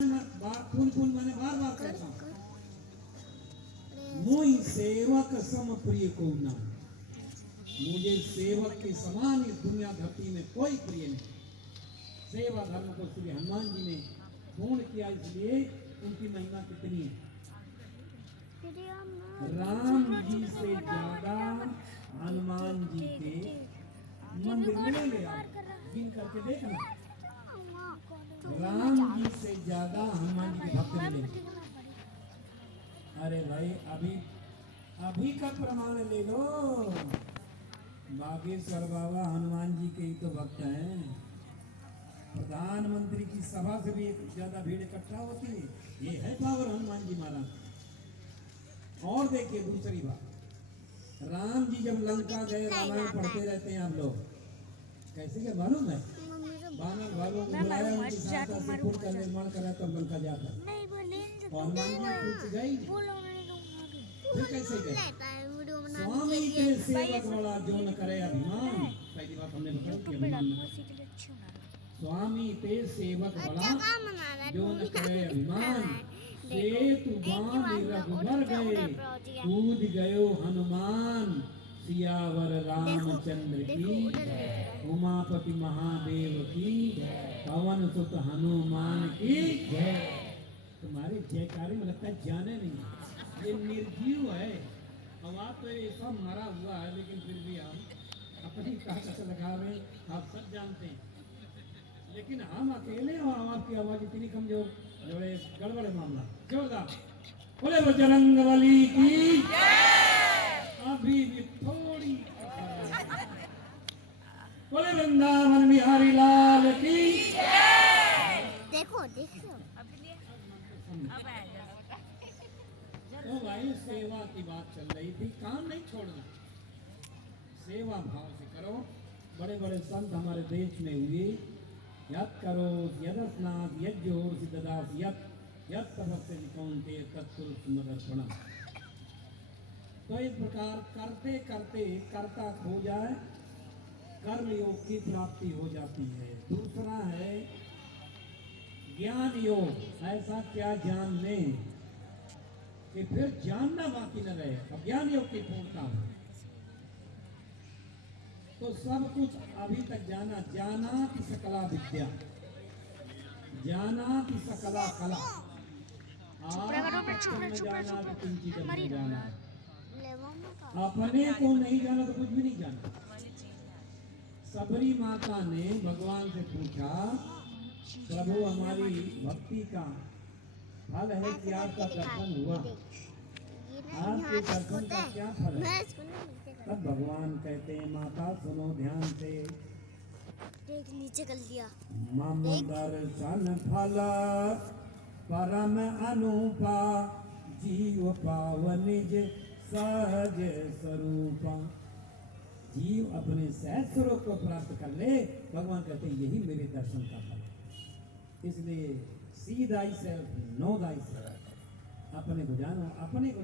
पुन पुन मैंने बार बार कहता हूँ, मोई सेवक सम प्रिय को ना, मुझे सेवक के समान इस दुनिया धरती में कोई प्रिय नहीं। सेवा धर्म को श्री हनुमान जी ने पूर्ण किया, इसलिए उनकी महिमा कितनी है। राम जी से ज्यादा हनुमान जी के मंदिर में ले आओ, गिन करके देखना। राम जी से ज्यादा हनुमान जी के भक्त मिलेंगे। अरे भाई अभी का प्रमाण ले लो। बागेश्वर बाबा हनुमान जी के ही तो भक्त हैं। प्रधानमंत्री की सभा से भी एक ज्यादा भीड़ इकट्ठा होती है। ये है पावर हनुमान जी महाराज। और देखिए दूसरी बात, राम जी जब लंका गए, रामायण पढ़ते रहते हैं आप लोग, कैसे क्या मालूम है? बानर भालू बुलाया, उनकी सहायता से पुल का निर्माण करा, तब लंका जाता। और हनुमान जी पूछ गई, फिर कैसे गए? स्वामी के सेवक बड़ा जो न करे अभिमान। पहली बात हमने बताई कि अभिमान न करे। स्वामी ते सेवक बड़ा जो न करे अभिमान। सेतु बांध रघुबर गए, कूद गयो हनुमान। सियावर रामचंद्र की, उमापति महादेव की, पवन सुत हनुमान की जय। तुम्हारे जयकारे में लगता है जाने नहीं, ये निर्जीव है। हवा तो ये सब मरा हुआ है, लेकिन फिर भी हम अपनी ताकत लगा रहे, आप सब जानते हैं। लेकिन हम अकेले और आपकी आवाज इतनी कमजोर, जोड़े गड़बड़ मामला। जोरदार बोले बजरंगबली की अभी भी थोड़ी। बोले वृंदावन बिहारी लाल की। देखो देखो तो भाई सेवा की बात चल रही थी, काम नहीं छोड़ना, सेवा भाव से करो। बड़े बड़े संत हमारे देश में हुए, यत् करो यदस्नात् यज्ञोर सिद्धदास यत् यत् तपस्या कौन्ते तत्पुरुष मदर्पणम्। तो इस प्रकार करते करते कर्ता खो जाए, कर्म योग की प्राप्ति हो जाती है। दूसरा है ज्ञान योग। ऐसा क्या जान लें कि फिर जानना बाकी न रहे, अज्ञान योग की पूर्णता हो। तो सब कुछ अभी तक जाना, जाना कि सकला विद्या, जाना कि सकला कला। जाना किंचित नहीं जाना, अपने को नहीं जाना तो कुछ भी नहीं जाना। सबरी माता ने भगवान से पूछा, प्रभु हमारी भक्ति का फल है कि आपका दर्शन हुआ, आपके दर्शन का क्या फल है? तब भगवान कहते हैं, माता सुनो ध्यान से, नीचे कर दिया। मम दर्शन फल परम अनुपा, जीव पावन निज सहज स्वरूपा। जीव अपने सहज स्वरूप को प्राप्त कर ले, भगवान कहते हैं यही मेरे दर्शन का फल है। इसलिए see thy self, know thy self. अपने को जानो, अपने को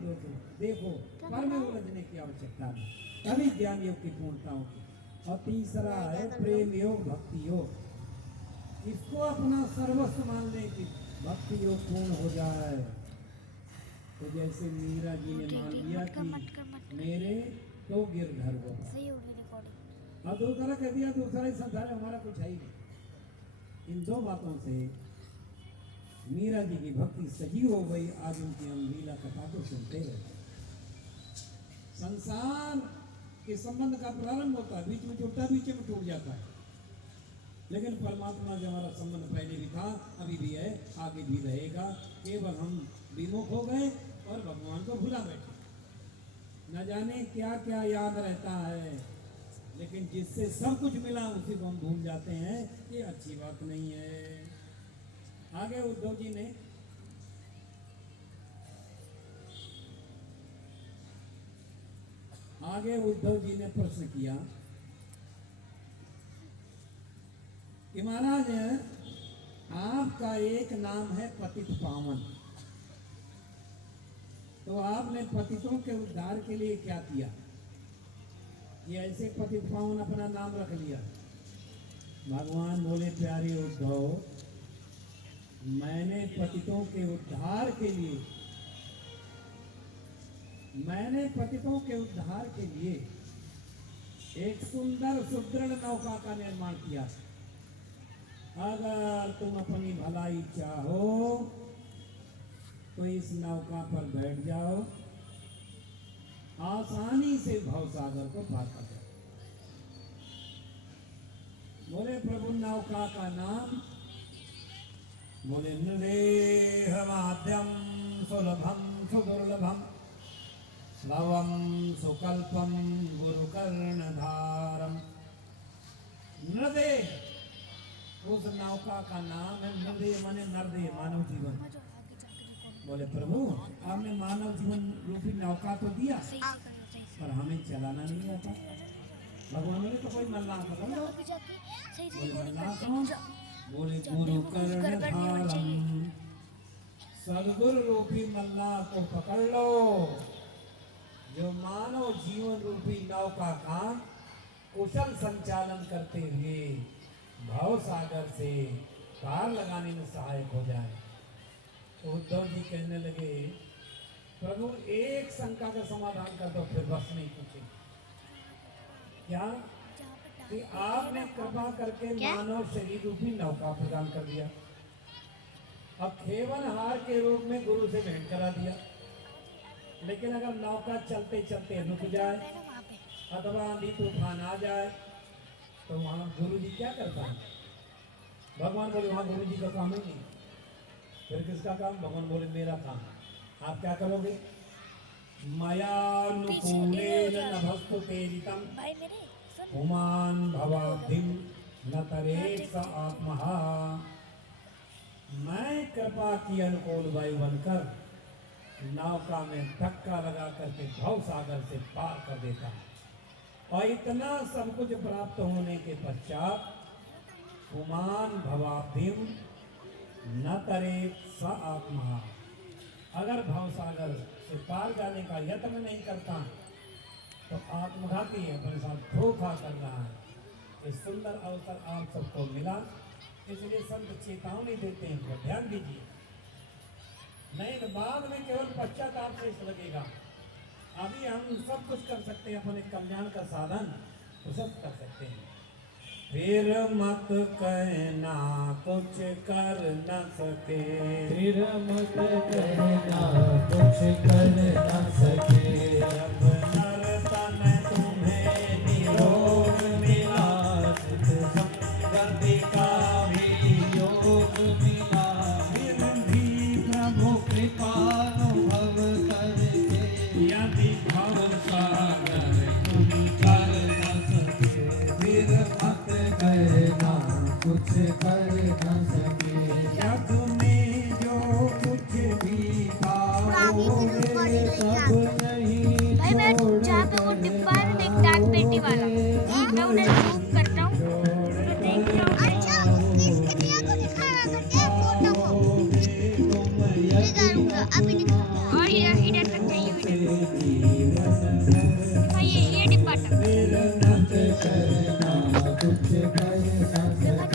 देखो, पर में उलझने की आवश्यकता नहीं, तभी ज्ञान योग की पूर्णता होगी। और तीसरा है प्रेम योग, भक्ति योग। इसको अपना सर्वस्व मान ले कि भक्ति योग पूर्ण हो जाए। तो जैसे मीरा जी ने मान लिया कि मेरे तो गिरधर हो, और दूसरा कह दिया दूसरा ही संसार हमारा कुछ है ही नहीं। इन दो बातों से मीरा जी की भक्ति सजीव हो गई। आज उनकी हम लीला कथा को सुनते हैं। संसार के संबंध का प्रारंभ होता है, बीच में टूटता, बीच में टूट जाता है, लेकिन परमात्मा से हमारा संबंध पहले भी था, अभी भी है, आगे भी रहेगा। केवल हम विमुख हो गए और भगवान को भुला बैठे। न जाने क्या क्या याद रहता है, लेकिन जिससे सब कुछ मिला उसी को हम भूल जाते हैं। ये अच्छी बात नहीं है। आगे उद्धव जी ने प्रश्न किया कि महाराज आपका एक नाम है पतित पावन, तो आपने पतितों के उद्धार के लिए क्या किया? ये ऐसे पतित पावन अपना नाम रख लिया। भगवान बोले, प्यारे उद्धव, मैंने पतितों के उद्धार के लिए एक सुंदर सुदृढ़ नौका का निर्माण किया। अगर तुम अपनी भलाई चाहो तो इस नौका पर बैठ जाओ, आसानी से भवसागर को पार कर जाओ। बोले प्रभु नौका का नाम, बोले नृहमाद्यम सुलभम सुदुर्लभम लवम सुकल्पम गुरुकर्णधारम। नृदेह, उस नौका का नाम है नृदेह, माने नरदेह, मानव जीवन। बोले प्रभु आपने मानव जीवन रूपी नौका तो दिया, पर हमें चलाना नहीं आता। भगवान ने तो कोई मल्लाह पकड़ लो। बोले मल्लाह कौन? बोले गुरु कर्णधारम, सदगुरु रूपी मल्लाह को पकड़ लो, जो मानव जीवन रूपी नौका का कुशल संचालन करते हुए भव सागर से पार लगाने में सहायक हो जाए। तो उद्धव जी कहने लगे प्रभु एक शंका का समाधान कर दो, फिर बस नहीं पूछे। क्या कि आपने कृपा करके मानव शरीर रूपी नौका प्रदान कर दिया, अब खेवनहार के रूप में गुरु से भेंट करा दिया, लेकिन अगर नौका चलते चलते रुक जाए अथवा आंधी तूफान आ जाए तो वहां गुरु जी क्या करता है? भगवान बोले वहां गुरु जी का काम ही नहीं, फिर किसका काम? भगवान बोले मेरा काम। आप क्या करोगे? मयानुकूलेन नभस्तु तेजितम पुमान भवाब्धिम न तरेत स आत्मः। मैं कृपा की अनुकूल वायु बनकर नौका में धक्का लगा करके भव सागर से पार कर देता है, और इतना सब कुछ प्राप्त होने के पश्चात पुमान भवाब्धिम न तरेत स आत्मा, अगर भव सागर से पार जाने का यत्न नहीं करता तो आत्मघाती है, अपने साथ धोखा कर रहा है। इस सुंदर अवसर आप सबको मिला, इसलिए संत चेतावनी देते हैं, तो ध्यान दीजिए, नहीं तो बाद में केवल पश्चाताप शेष लगेगा। अभी हम सब कुछ कर सकते हैं, अपने कल्याण का साधन तो सब कर सकते हैं। फिर मत कहना कुछ कर न सके, फिर मत कहना कुछ कर न सके, जब नर तन तुम्हें निरोग मिला, संगति का भी योग मिला, फिर भी प्रभु कृपानुभव करके यदि भव सागर तुम कर न सके, फिर मत कहना कुछ कर न सके, जग में जो कुछ भी पाओगे सब नहीं भाई मैं जहाँ पे वो डिब्बा है ना, एक दान पेटी वाला, मैं उन्हें जूम करता हूँ तो देख रहा हूँ। अच्छा इसके लिए तो दिखाया करते हैं फोटो को, निकालूंगा अभी दिखाऊंगा। और ये इधर तक चाहिए, इधर भाई ये डिब्बा तक कुछ कर न सके,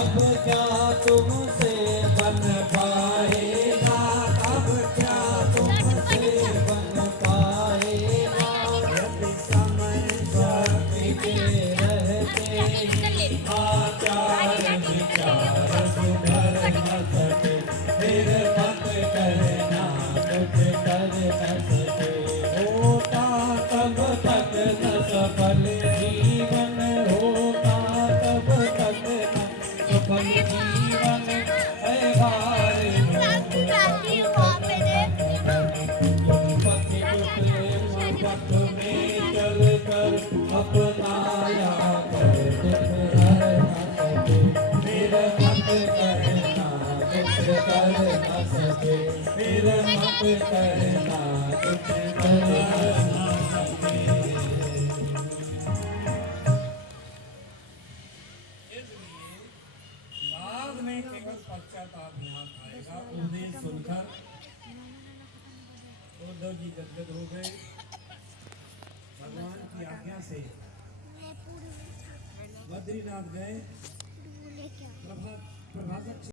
अब क्या तुमसे बन पाएगा, अब क्या तुमसे बन पाएगा, यदि समय शक्ति के रहते आचार विचार सुधर न सके, फिर मत कहना कुछ कर न सके, होता तब तक न सफल जीवन, होता तब तक न सफल जीवन, है भार राती राती वहाँ पे देख पति प्रेम पथ में चल कर अपनाया कर दुख हर न सके, फिर मत कहना कुछ कर न सके, फिर मत कहना कुछ कर न सके। इसलिए बाद में केवल पश्चाताप यहाँ आएगा। उपदेश सुनकर उद्धव जी गदगद हो गए। भगवान की आज्ञा से बद्रीनाथ गए